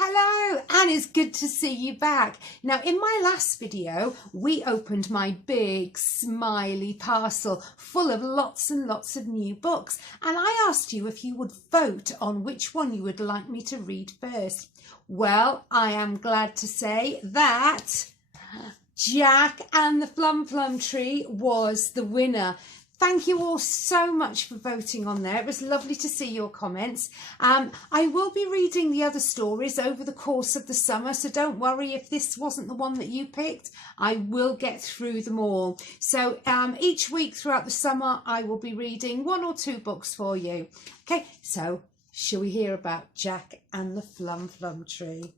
Hello, and it's good to see you back. Now, in my last video, we opened my big smiley parcel full of lots and lots of new books, and I asked you if you would vote on which one you would like me to read first. Well, I am glad to say that Jack and the Flum Flum Tree was the winner. Thank you all so much for voting on there. It was lovely to see your comments. I will be reading the other stories over the course of the summer, so don't worry if this wasn't the one that you picked. I will get through them all. So each week throughout the summer, I will be reading 1 or 2 books for you. Okay, so shall we hear about Jack and the Flum Flum Tree?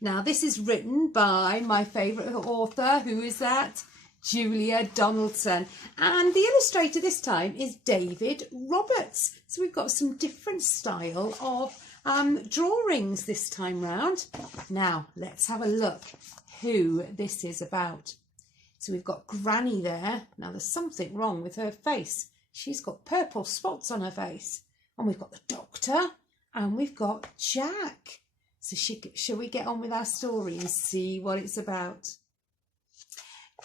Now, this is written by my favourite author. Who is that? Julia Donaldson, and the illustrator this time is David Roberts. So we've got some different style of drawings this time round. Now let's have a look who this is about. So we've got Granny there. Now there's something wrong with her face. She's got purple spots on her face. And we've got the doctor and we've got Jack. So shall we get on with our story and see what it's about?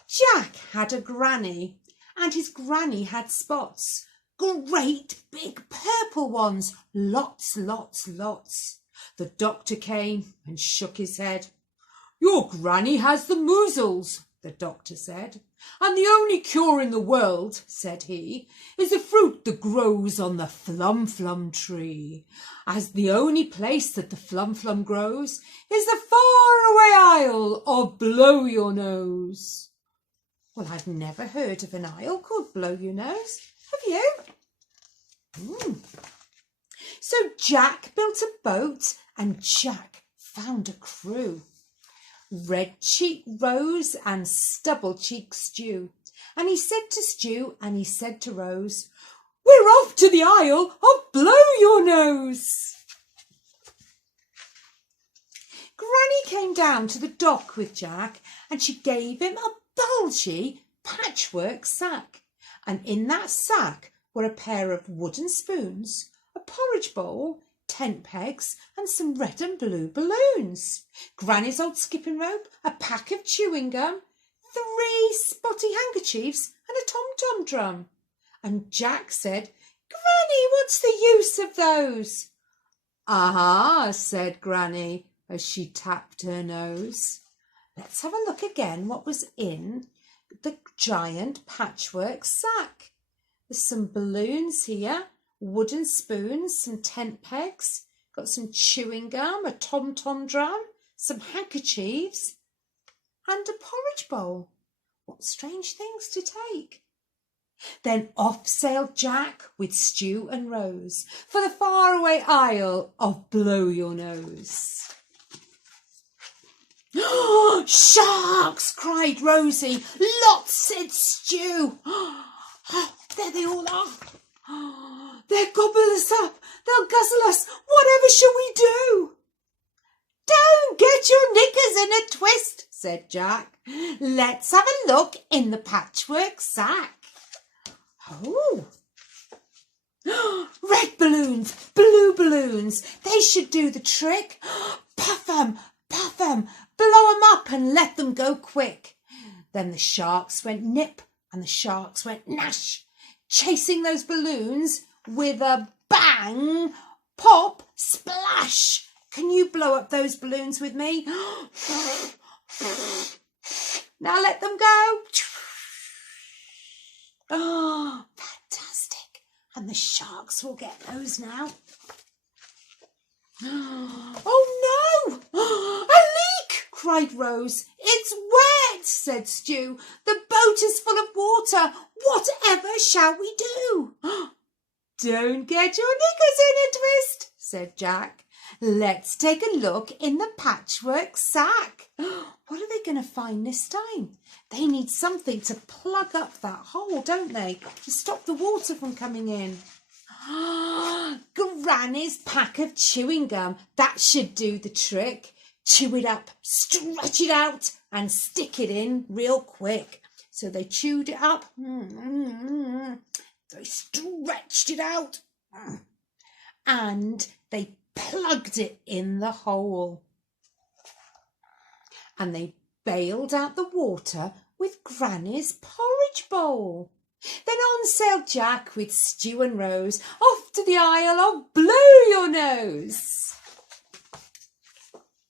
Jack had a granny, and his granny had spots. Great big purple ones, lots. The doctor came and shook his head. "Your granny has the measles," the doctor said. "And the only cure in the world," said he, "is the fruit that grows on the Flum Flum tree, as the only place that the Flum Flum grows is the faraway isle of Blow Your Nose." Well, I've never heard of an isle called Blow Your Nose. Have you? So Jack built a boat and Jack found a crew. Red Cheek Rose and Stubble Cheek Stew. And he said to Stew and he said to Rose, "We're off to the isle of Blow Your Nose." Granny came down to the dock with Jack and she gave him a bulgy patchwork sack, and in that sack were a pair of wooden spoons, a porridge bowl, tent pegs and some red and blue balloons, Granny's old skipping rope, a pack of chewing gum, 3 spotty handkerchiefs and a tom-tom drum. And Jack said, "Granny, what's the use of those?" "Aha," said Granny as she tapped her nose. Let's have a look again what was in the giant patchwork sack. There's some balloons here, wooden spoons, some tent pegs, got some chewing gum, a tom-tom drum, some handkerchiefs and a porridge bowl. What strange things to take. Then off sailed Jack with Stew and Rose for the faraway isle of Blow Your Nose. "Sharks!" cried Rosie. "Lots!" said Stew. "There they all are. They'll gobble us up. They'll guzzle us. Whatever shall we do?" "Don't get your knickers in a twist," said Jack. "Let's have a look in the patchwork sack." Oh! Red balloons, blue balloons. They should do the trick. Puff 'em, blow 'em up and let them go quick. Then the sharks went nip and the sharks went nash, chasing those balloons with a bang, pop, splash. Can you blow up those balloons with me? Now let them go. Oh, fantastic. And the sharks will get those now. "Oh no! A leak!" cried Rose. "It's wet," said Stew. "The boat is full of water. Whatever shall we do?" "Don't get your knickers in a twist," said Jack. "Let's take a look in the patchwork sack." What are they going to find this time? They need something to plug up that hole, don't they? To stop the water from coming in. Granny's pack of chewing gum. That should do the trick. Chew it up, stretch it out and stick it in real quick. So they chewed it up. They stretched it out. And they plugged it in the hole. And they bailed out the water with Granny's porridge bowl. Then on sailed Jack with Stew and Rose off to the Isle of Blow Your Nose.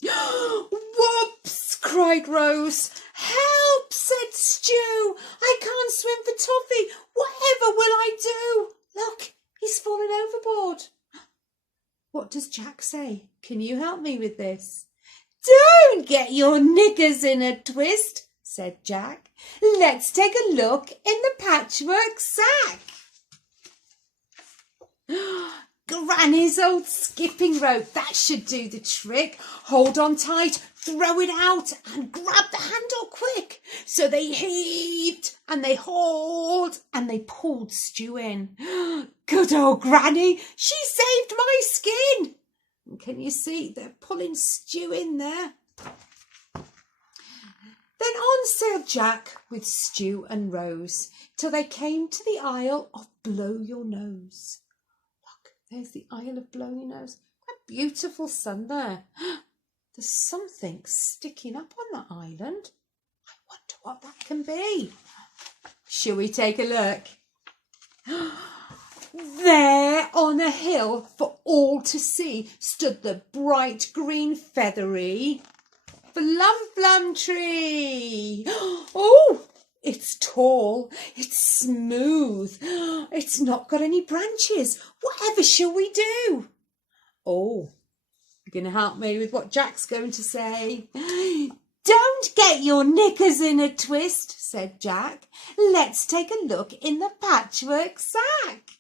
"Whoops!" cried Rose. "Help!" said Stew. "I can't swim for toffee. Whatever will I do? Look, he's fallen overboard." What does Jack say? Can you help me with this? "Don't get your knickers in a twist," said Jack. "Let's take a look in the Patchwork Sack." Granny's old skipping rope, that should do the trick. Hold on tight, throw it out and grab the handle quick. So they heaved and they hauled and they pulled Stew in. Good old Granny, she saved my skin. And can you see they're pulling Stew in there? Then on sailed Jack with Stew and Rose till they came to the Isle of Blow Your Nose. Look, there's the Isle of Blow Your Nose. A beautiful sun there. There's something sticking up on the island. I wonder what that can be. Shall we take a look? There on a hill for all to see stood the bright green feathery Flum Flum tree. Oh, it's tall, it's smooth, it's not got any branches. Whatever shall we do? Oh, you're going to help me with what Jack's going to say. Don't get your knickers in a twist, said Jack. Let's take a look in the Patchwork Sack.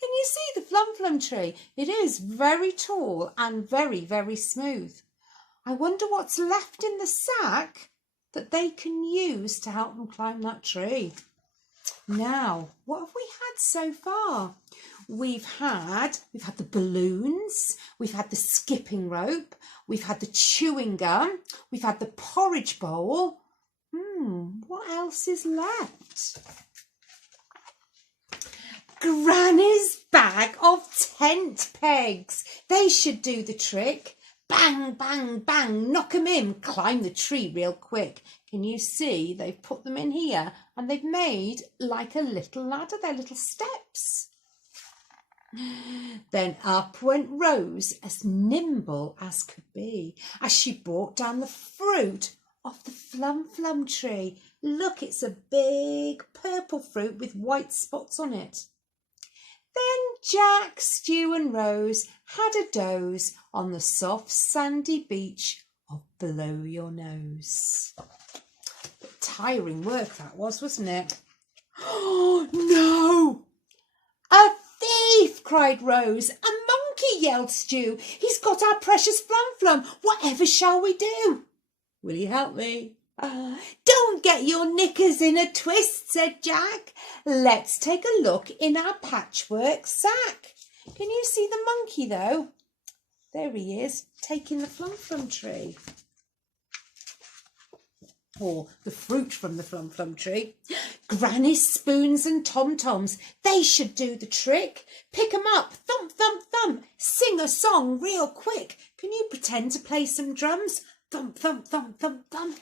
Can you see the Flum Flum tree? It is very tall and very, very smooth. I wonder what's left in the sack that they can use to help them climb that tree. Now, what have we had so far? We've had the balloons, we've had the skipping rope, we've had the chewing gum, we've had the porridge bowl. What else is left? Granny's bag of tent pegs. They should do the trick. Bang, bang, bang, knock 'em in, climb the tree real quick. Can you see they've put them in here and they've made like a little ladder, their little steps. Then up went Rose, as nimble as could be, as she brought down the fruit off the Flum Flum tree. Look, it's a big purple fruit with white spots on it. Then Jack, Stew and Rose had a doze on the soft sandy beach of Blow Your Nose. Tiring work that was, wasn't it? Oh no! A thief! Cried Rose. A monkey! Yelled Stew. He's got our precious Flum Flum. Whatever shall we do? Will you help me? Don't get your knickers in a twist, said Jack. Let's take a look in our Patchwork Sack. Can you see the monkey though? There he is, taking the Flum Flum tree. Or the fruit from the Flum Flum tree. Granny's spoons and tom-toms, they should do the trick. Pick 'em up, thump, thump, thump. Sing a song real quick. Can you pretend to play some drums? Thump, thump, thump, thump, thump.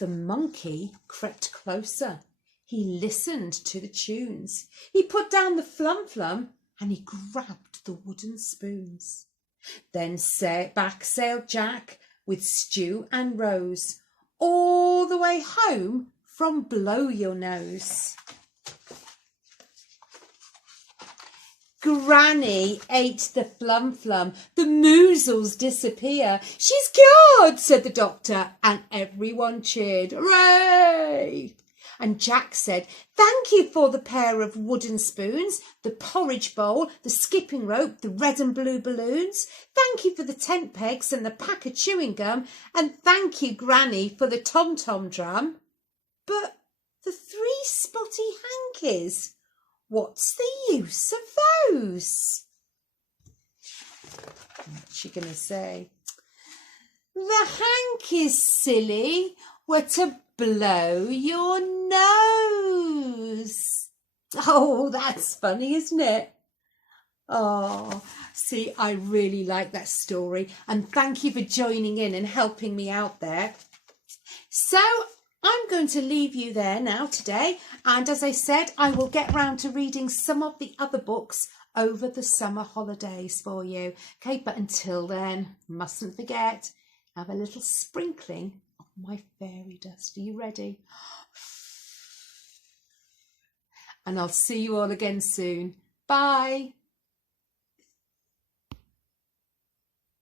The monkey crept closer. He listened to the tunes. He put down the Flum Flum and he grabbed the wooden spoons. Then back sailed Jack with Stew and Rose all the way home from Blow Your Nose. Granny ate the Flum Flum. The measles disappear. She's cured, said the doctor, and everyone cheered. Hooray! And Jack said, thank you for the pair of wooden spoons, the porridge bowl, the skipping rope, the red and blue balloons. Thank you for the tent pegs and the pack of chewing gum. And thank you, Granny, for the tom-tom drum. But the 3 spotty hankies, what's the use of those? What's she going to say? The hankies, silly, were to blow your nose. Oh, that's funny, isn't it? Oh, see, I really like that story, and thank you for joining in and helping me out there. So I'm going to leave you there now today, and as I said, I will get round to reading some of the other books over the summer holidays for you. Okay, but until then, mustn't forget, have a little sprinkling of my fairy dust. Are you ready? And I'll see you all again soon. Bye.